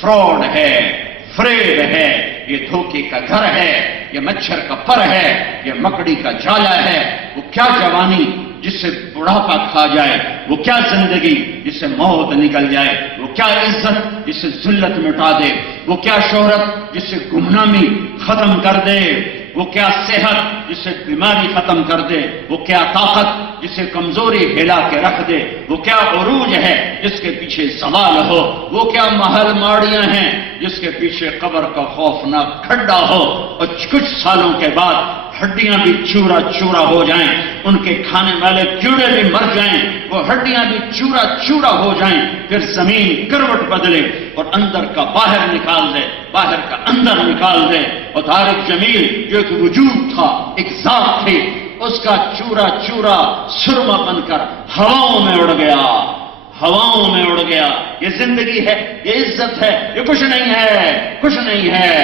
Fraud ہے، فریب ہے، یہ دھوکے کا گھر ہے، یہ مچھر کا پر ہے، یہ مکڑی کا جالا ہے۔ وہ کیا جوانی جس سے بڑھاپا کھا جائے، وہ کیا زندگی جس سے موت نکل جائے، وہ کیا عزت جس سے ذلت مٹا دے، وہ کیا شہرت جس سے گمنامی ختم کر دے، وہ کیا صحت جس سے بیماری ختم کر دے، وہ کیا طاقت جس سے کمزوری ہلا کے رکھ دے، وہ کیا عروج ہے جس کے پیچھے زوال ہو، وہ کیا محل ماڑیاں ہیں جس کے پیچھے قبر کا خوفناک کھڈا ہو، اور کچھ سالوں کے بعد ہڈیاں بھی چورا چورا ہو جائیں، ان کے کھانے والے کیڑے بھی مر جائیں، وہ ہڈیاں بھی چورا چورا ہو جائیں، پھر زمین کروٹ بدلے اور اندر کا باہر نکال دے، باہر کا اندر نکال دے، اور طارق جمیل جو ایک وجود تھا، ایک ذات تھی، اس کا چورا چورا سرما بن کر ہواؤں میں اڑ گیا، ہواؤں میں اڑ گیا۔ یہ زندگی ہے، یہ عزت ہے، یہ کچھ نہیں ہے، کچھ نہیں ہے۔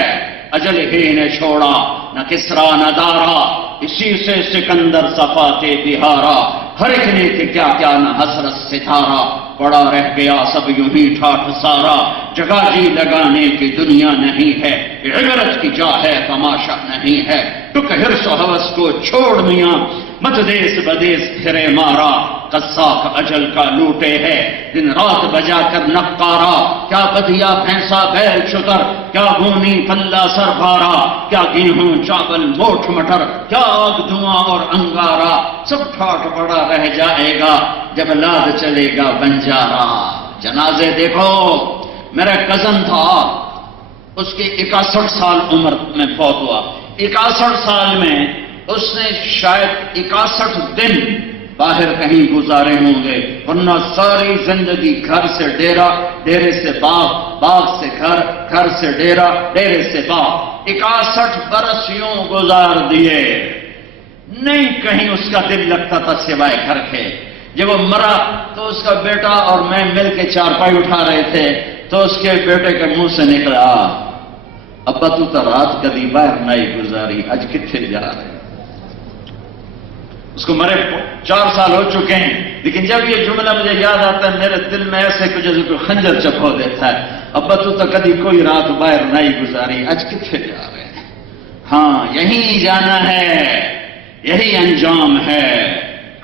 اجل ہی نے چھوڑا نہ کسرا نہ دارا، اسی سے سکندر صفاتے بہارا، ہر ایک نے کہ کیا کیا نہ حسرت ستارہ، پڑا رہ گیا سب یوں ہی ٹھاٹھ سارا، جگہ جی لگانے کی دنیا نہیں ہے، عبرت کی جا ہے تماشا نہیں ہے، ٹک حرص و ہوس کو چھوڑ میاں، مت دیس بدیس پھرے مارا، قصاق اجل کا لوٹے ہے، دن رات بجا کر نقارا، کیا بدیا بھینسا بیل شتر، کیا گونی پلہ سر بھارا، کیا گیہوں چاول موٹھ مٹر، کیا آگ دھواں اور انگارا، سب ٹھاٹ پڑا رہ جائے گا جب لاد چلے گا بنجارا۔ جنازے دیکھو، میرا کزن تھا، اس کی 61 سال عمر میں فوت ہوا، 61 سال میں اس نے شاید 61 دن باہر کہیں گزارے ہوں گے، ورنہ ساری زندگی گھر سے ڈیرا، ڈیرے سے باغ، باغ سے گھر، گھر سے ڈیرا، ڈیرے سے باغ، 61 برس یوں گزار دیے، نہیں کہیں اس کا دل لگتا تھا سوائے گھر کے۔ جب وہ مرا تو اس کا بیٹا اور میں مل کے چارپائی اٹھا رہے تھے، تو اس کے بیٹے کے منہ سے نکلا، ابا تو رات کبھی باہر نہیں گزاری، آج کتنے جا رہے؟ اس کو مرے 4 سال ہو چکے ہیں، لیکن جب یہ جملہ مجھے یاد آتا ہے میرے دل میں ایسے کچھ جیسے کوئی خنجر چپو دیتا ہے، ابا تو کبھی کوئی رات باہر نہیں گزاری، آج کتنے جا رہے ہیں؟ ہاں، یہی جانا ہے، یہی انجام ہے۔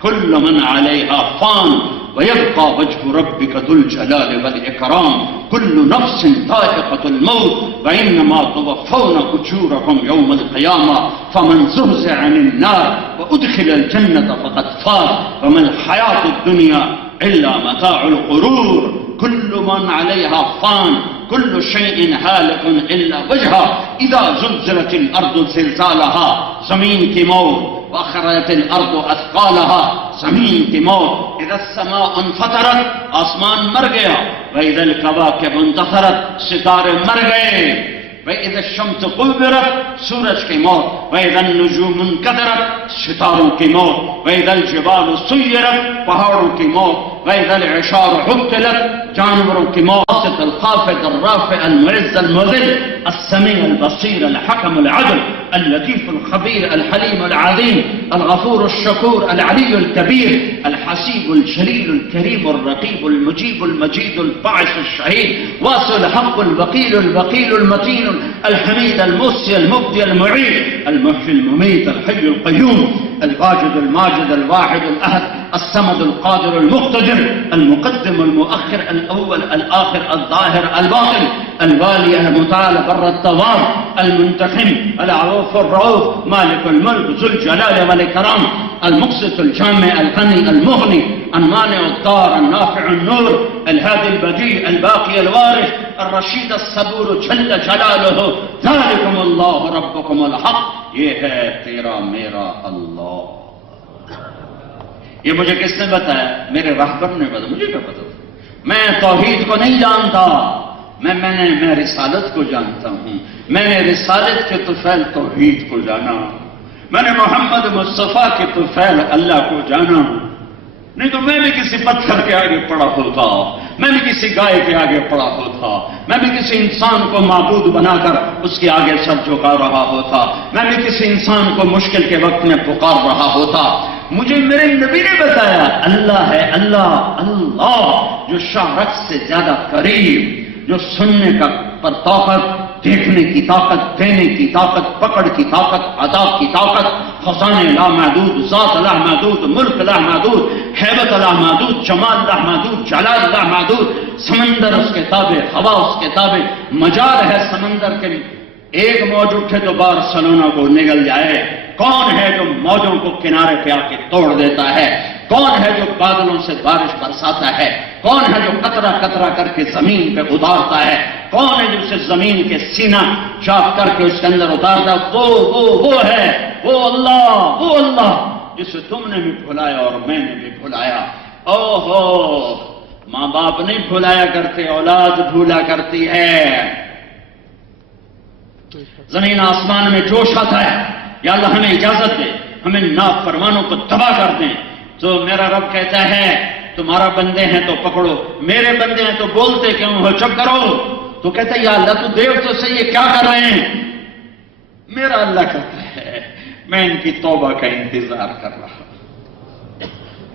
کل من علیہا فان ویبقى وجه ربك ذو الجلال والإكرام، كل نفس ذائقة الموت وإنما توفون أجوركم يوم القيامة، فمن زحزح عن النار وأدخل الجنة فقد فاز، وما الحياة الدنيا إلا متاع الغرور۔ كل من عليها فان، كل شيء هالك إلا وجهه، إذا زلزلت الأرض زلزالها، زمین کی موت، وأخرجت الأرض أثقالها، زمین کی موت، اذا السماء انفطرت، آسمان مر گیا، وإذا الكواكب انتثرت، ستارے مر گئے، وإذا الشمس كورت، سورج کی موت، وإذا النجوم انكدرت، ستاروں کی موت، وإذا الجبال سيرت، پہاڑوں کی موت، وإذا العشار عطلت، جانوروں کی موت، الخافض الرافع المعز المذل، السميع البصير الحكم العدل اللطيف الخبير الحليم العظيم الغفور الشكور العلي الكبير الحسيب الجليل الكريم الرقيب المجيب المجيد الباعث الشهيد واسع الحق الوكيل الوكيل المتين الحميد المحصي المبدي المعيد المحيي المميت الحي القيوم الواجد الماجد الواحد الأحد الصمد القادر المقتدر المقدم المؤخر الأول الآخر الظاهر الباطن الوالي المتعال بر التواب المنتقم العروف الرؤوف مالك الملك ذو الجلال والإكرام المقسط الجامع الغني المغني المانع الضار النافع النور الهادي البديع الباقي الوارث الرشيد الصبور جل جلاله ذلكم الله ربكم الحق، یہ ہے تیرا میرا اللہ۔ یہ مجھے کس نے بتایا؟ میرے راہبر نے بتایا، مجھے کیا پتا تھا؟ میں توحید کو نہیں جانتا، میں رسالت کو جانتا ہوں، میں نے رسالت کے طفیل توحید کو جانا، میں نے محمد مصطفیٰ کے طفیل اللہ کو جانا، نہیں تو میں بھی کسی پتھر کے آگے پڑا ہوتا، میں بھی کسی گائے کے آگے پڑا ہوتا، میں بھی کسی انسان کو معبود بنا کر اس کے آگے سر جھکا رہا ہوتا، میں بھی کسی انسان کو مشکل کے وقت میں پکار رہا ہوتا۔ مجھے میرے نبی نے بتایا اللہ ہے، اللہ اللہ جو شاہ رخ سے زیادہ قریب، جو سننے کا پر طاقت، دیکھنے کی طاقت، دینے کی طاقت، پکڑ کی طاقت، عذاب کی طاقت، خزانے لامحدود، ذات لامحدود، ملک لامحدود، ہیبت لامحدود، جمال لامحدود، جلال لامحدود، سمندر اس کے تابع، ہوا اس کے تابع، مجال ہے سمندر کے، ایک موج اٹھے تو بارسلونا کو نگل جائے۔ کون ہے جو موجوں کو کنارے پہ آ کے توڑ دیتا ہے؟ کون ہے جو بادلوں سے بارش برساتا ہے؟ کون ہے جو قطرہ قطرہ کر کے زمین پہ اتارتا ہے؟ کون ہے جو اسے زمین کے سینہ چاک کر کے اس کے اندر اتارتا ہے؟ وہ ہے، وہ اللہ جسے تم نے بھی بھلایا اور میں نے بھی بھلایا۔ اوہو، ماں باپ نہیں بھلایا کرتے، اولاد بھولا کرتی ہے۔ زمین آسمان میں جوش آتا ہے، یا اللہ ہمیں اجازت دے ہمیں نافرمانوں کو تباہ کر دیں، تو میرا رب کہتا ہے تمہارا بندے ہیں تو پکڑو، میرے بندے ہیں تو بولتے کیوں ہو، چپ کرو۔ تو کہتا ہے یا اللہ تو دیکھ تو صحیح یہ کیا کر رہے ہیں؟ میرا اللہ کہتا ہے میں ان کی توبہ کا انتظار کر رہا،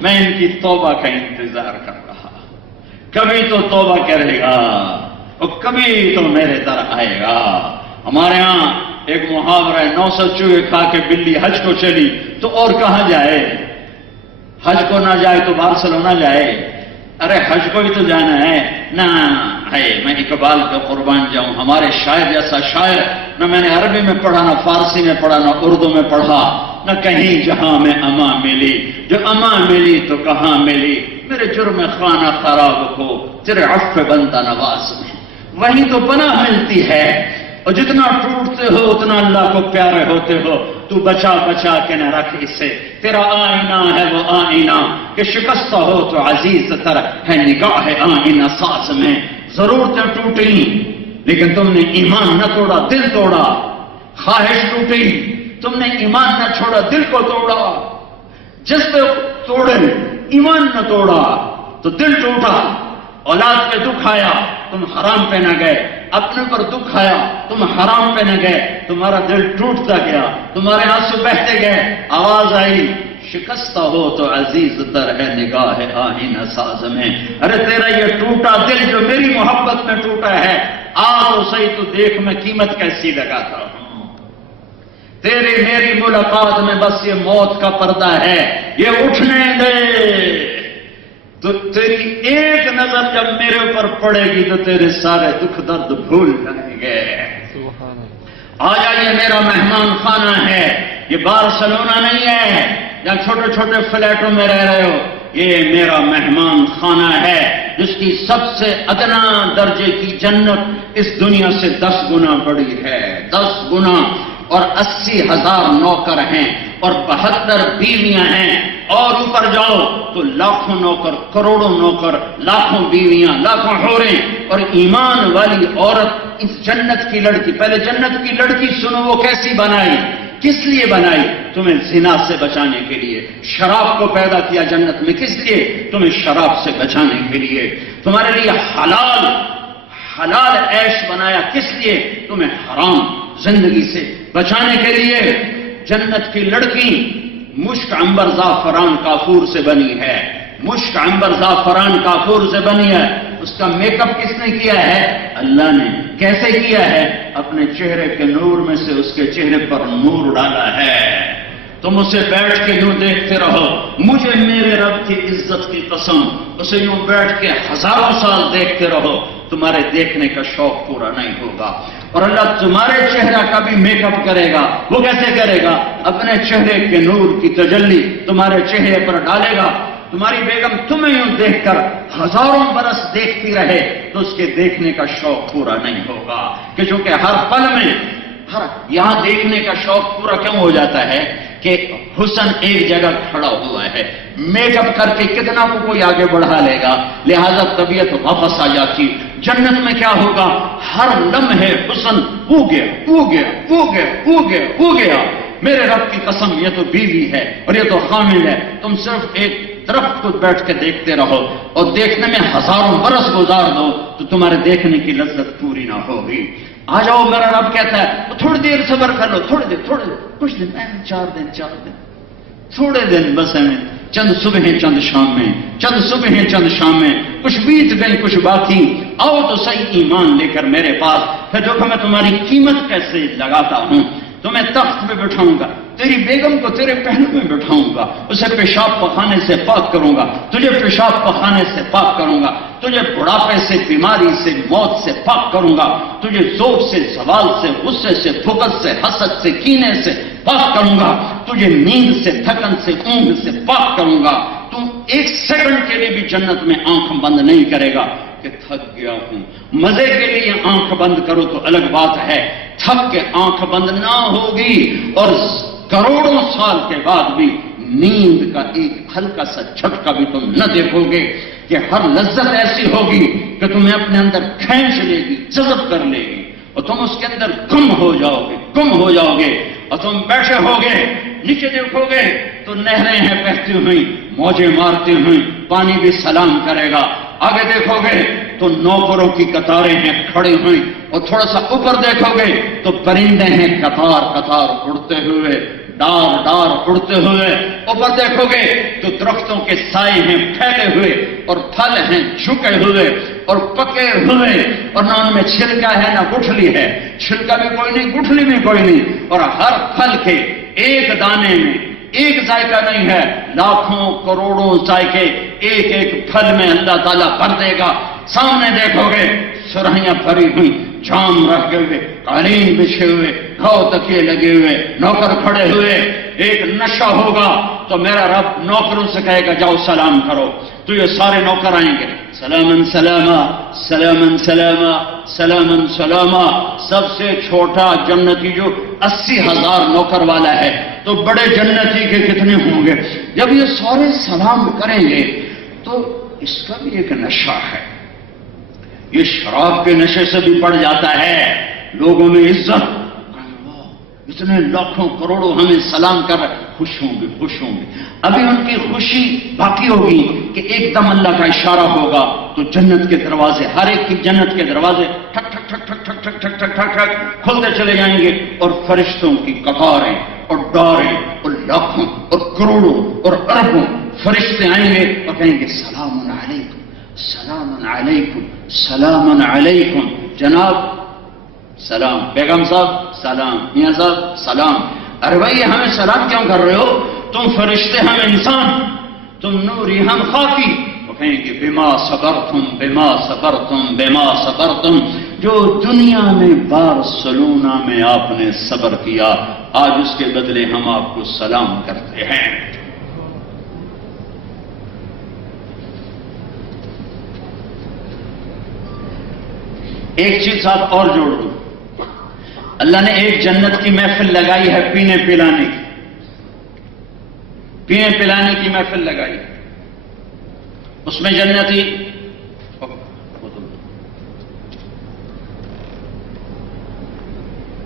میں ان کی توبہ کا انتظار کر رہا، کبھی تو توبہ کرے گا اور کبھی تو میرے در آئے گا۔ ہمارے ہاں ایک محاورہ ہے، 900 چوہے کھا کے بلی حج کو چلی تو اور کہاں جائے؟ حج کو نہ جائے تو بارسلونا جائے؟ ارے حج کو بھی تو جانا ہے نا۔ ہے میں اقبال کا قربان جاؤں، ہمارے شاعر جیسا شاعر نہ میں نے عربی میں پڑھا، نہ فارسی میں پڑھا، نہ اردو میں پڑھا، نہ کہیں جہاں میں اما ملی، جو اما ملی تو کہاں ملی، میرے جرم خانہ خراب کو تیرے عفو بندہ نواز میں، وہیں تو پناہ ملتی ہے۔ اور جتنا ٹوٹتے ہو اتنا اللہ کو پیارے ہوتے ہو، تو بچا بچا کے نہ رکھ اسے، تیرا آئینہ ہے وہ آئینہ کہ شکستہ ہو تو عزیز تر ہے نگاہ آئینہ ساز میں۔ ضرورتیں ٹوٹی لیکن تم نے ایمان نہ توڑا، دل توڑا، خواہش ٹوٹی تم نے ایمان نہ چھوڑا، دل کو توڑا، جذبے توڑے ایمان نہ توڑا تو دل ٹوٹا، اولاد پہ دکھ آیا تم حرام پہ نہ گئے، اپنے پر دکھ آیا تم حرام پہ نہ گئے، تمہارا دل ٹوٹتا گیا، تمہارے آنسو بہتے گئے، آواز آئی شکستہ ہو تو عزیز تر ہے نگاہ آئینہ ساز میں۔ ارے تیرا یہ ٹوٹا دل جو میری محبت میں ٹوٹا ہے، آ تو صحیح تو دیکھ میں قیمت کیسی لگاتا ہوں۔ تیری میری ملاقات میں بس یہ موت کا پردہ ہے، یہ اٹھنے دے، تو تیری ایک نظر جب میرے اوپر پڑے گی تو تیرے سارے دکھ درد بھول جائیں گے۔ آ جائیے، میرا مہمان خانہ ہے، یہ بارسلونا نہیں ہے یا چھوٹے چھوٹے فلیٹوں میں رہ رہے ہو، یہ میرا مہمان خانہ ہے جس کی سب سے ادنا درجے کی جنت اس دنیا سے 10 گنا بڑی ہے، 10 گنا، اور 80,000 نوکر ہیں اور 72 بیویاں ہیں، اور اوپر جاؤ تو لاکھوں نوکر، کروڑوں نوکر، لاکھوں بیویاں، لاکھوں حوریں، اور ایمان والی عورت اس جنت کی لڑکی۔ پہلے جنت کی لڑکی سنو وہ کیسی بنائی، کس لیے بنائی؟ تمہیں زنا سے بچانے کے لیے۔ شراب کو پیدا کیا جنت میں کس لیے؟ تمہیں شراب سے بچانے کے لیے۔ تمہارے لیے حلال عیش بنایا کس لیے؟ تمہیں حرام زندگی سے بچانے کے لیے۔ جنت کی لڑکی مشک عنبر زعفران کافور سے بنی ہے، مشک عنبر زعفران کافور سے بنی ہے۔ اس کا میک اپ کس نے کیا ہے؟ اللہ نے۔ کیسے کیا ہے؟ اپنے چہرے کے نور میں سے اس کے چہرے پر نور ڈالا ہے۔ تم اسے بیٹھ کے یوں دیکھتے رہو، مجھے میرے رب کی عزت کی قسم، اسے یوں بیٹھ کے ہزاروں سال دیکھتے رہو، تمہارے دیکھنے کا شوق پورا نہیں ہوگا۔ اور اللہ تمہارے چہرہ کا بھی میک اپ کرے گا۔ وہ کیسے کرے گا؟ اپنے چہرے کے نور کی تجلی تمہارے چہرے پر ڈالے گا۔ تمہاری بیگم تمہیں یوں دیکھ کر ہزاروں برس دیکھتی رہے تو اس کے دیکھنے کا شوق پورا نہیں ہوگا، کہ چونکہ ہر پل میں یہاں دیکھنے کا شوق پورا کیوں ہو جاتا ہے کہ حسن ایک جگہ کھڑا ہوا ہے، میک اپ کر کے کتنا کو کوئی آگے بڑھا لے گا، لہذا طبیعت واپس آ جاتی۔ جنت میں کیا ہوگا؟ ہر لمحے حسن ہو گیا، ہو گیا، ہو گیا، ہو گیا، ہو گیا۔ میرے رب کی قسم، یہ تو بیوی ہے اور یہ تو خامل ہے۔ تم صرف ایک درخت کو بیٹھ کے دیکھتے رہو اور دیکھنے میں ہزاروں برس گزار دو تو تمہارے دیکھنے کی لذت پوری نہ ہوگی۔ آ جاؤ، میرا رب کہتا ہے تھوڑی دیر صبر کر لو، تھوڑی دیر، کچھ دن، 4 دن، تھوڑے دن بس ہمیں چند صبح چند شام میں، چند صبح چند شام میں، کچھ بیت گئی کچھ باقی، آؤ تو صحیح ایمان لے کر میرے پاس، پھر دیکھو میں تمہاری قیمت کیسے لگاتا ہوں، تمہیں تخت پہ بٹھاؤں گا، تیری بیگم کو تیرے پہلو میں بٹھاؤں گا، اسے پیشاب پخانے سے پاک کروں گا، تجھے پیشاب پخانے سے پاک کروں گا، تجھے بڑھاپے سے، بیماری سے، موت سے پاک کروں گا، تجھے ذوق سے، زوال سے، غصے سے، بغض سے، حسد سے، کینے سے پاک کروں گا، تجھے نیند سے، تھکن سے، اونگ سے پاک کروں گا، تم ایک سیکنڈ کے لیے بھی جنت میں آنکھ بند نہیں کرے گا کہ تھک گیا ہوں۔ مزے کے لیے آنکھ بند کرو تو الگ بات ہے، تھک کے آنکھ بند نہ ہوگی، اور کروڑوں سال کے بعد بھی نیند کا ایک ہلکا سا جھٹکا بھی تم نہ دیکھو گے، کہ ہر لذت ایسی ہوگی کہ تمہیں اپنے اندر کھینچ لے گی، جذب کر لے گی، اور تم اس کے اندر گم ہو جاؤ گے، گم ہو جاؤ گے، اور تم بیٹھے ہوگے، نیچے دیکھو گے تو نہریں ہیں بہتی ہوئی، موجیں مارتی ہوئی، پانی بھی سلام کرے گا، آگے دیکھو گے تو نوکروں کی قطاریں ہیں کھڑی ہوئی، اور تھوڑا سا اوپر دیکھو گے تو پرندے ہیں قطار قطار اڑتے ہوئے، ڈار ڈار اڑتے ہوئے، اوپر دیکھو گے تو درختوں کے سائے ہیں پھیلے ہوئے، اور پھل ہیں جھکے ہوئے اور پکے ہوئے، اور نہ ان میں چھلکا ہے نہ گٹھلی ہے، چھلکا بھی کوئی نہیں، گٹھلی بھی کوئی نہیں، اور ہر پھل کے ایک دانے میں ایک ذائقہ نہیں ہے، لاکھوں کروڑوں ذائقے ایک ایک پھل میں اللہ تعالیٰ بھر دے گا۔ سامنے دیکھو گے سرہیاں بھری ہوئی، جام رکھے ہوئے، قالین بچھے ہوئے، گھاؤ تکیے لگے ہوئے، نوکر کھڑے ہوئے، ایک نشہ ہوگا تو میرا رب نوکروں سے کہے گا جاؤ سلام کرو، تو یہ سارے نوکر آئیں گے، سلامن سلاما سلامن سلاما سلامن سلاما۔ سب سے چھوٹا جنتی جو 80,000 نوکر والا ہے، تو بڑے جنتی کے کتنے ہوں گے؟ جب یہ سارے سلام کریں گے تو اس کا بھی ایک نشہ ہے، یہ شراب کے نشے سے بھی بڑھ جاتا ہے، لوگوں میں عزت، اتنے لاکھوں کروڑوں ہمیں سلام کر رہے، خوش ہوں گے، خوش ہوں گے۔ ابھی ان کی خوشی باقی ہوگی کہ ایک دم اللہ کا اشارہ ہوگا تو جنت کے دروازے، ہر ایک کی جنت کے دروازے ٹھک ٹھک ٹھک ٹھک ٹھک ٹھک ٹھک ٹھک ٹھک ٹھک کھلتے چلے جائیں گے، اور فرشتوں کی قطاریں اور ڈاریں اور لاکھوں اور کروڑوں اور اربوں فرشتے آئیں گے اور کہیں گے سلام علیکم، سلام علیکم، سلام علیکم۔ جناب سلام، بیگم صاحب سلام، میاں صاحب سلام۔ ارے بھائی ہمیں سلام کیوں کر رہے ہو؟ تم فرشتے، ہم انسان، تم نوری ہم خاکی۔ وہ کہیں گے بما صبرتم بما صبرتم بما صبرتم، جو دنیا میں بارسلونا میں آپ نے صبر کیا، آج اس کے بدلے ہم آپ کو سلام کرتے ہیں۔ ایک چیز ساتھ اور جوڑ دوں، اللہ نے ایک جنت کی محفل لگائی ہے پینے پلانے کی، پینے پلانے کی محفل لگائی، اس میں جنتی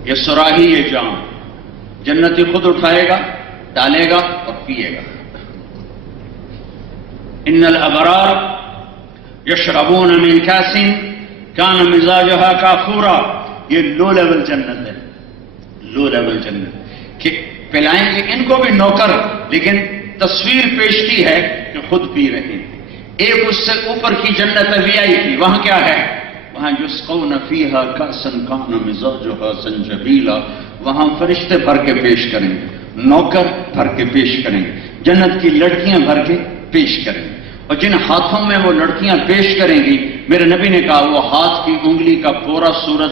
یہ سراہی، یہ جام جنتی خود اٹھائے گا، ڈالے گا اور پیے گا۔ ان الابرار یشربون من کاس کان مزاجها کافورا، یہ لو لیول جنت ہے، لو لیول جنت کہ پلائیں گے ان کو بھی نوکر، لیکن تصویر پیش کی ہے کہ خود پی رہے ہیں۔ ایک اس سے اوپر کی جنت ہے وی آئی پی، وہاں کیا ہے؟ وہاں یسقون فیہا کاسا کان مزاجها زنجبیلا، وہاں فرشتے بھر کے پیش کریں گے، نوکر بھر کے پیش کریں گے، جنت کی لڑکیاں بھر کے پیش کریں گے، اور جن ہاتھوں میں وہ لڑکیاں پیش کریں گی، میرے نبی نے کہا وہ ہاتھ کی انگلی کا پورا سورج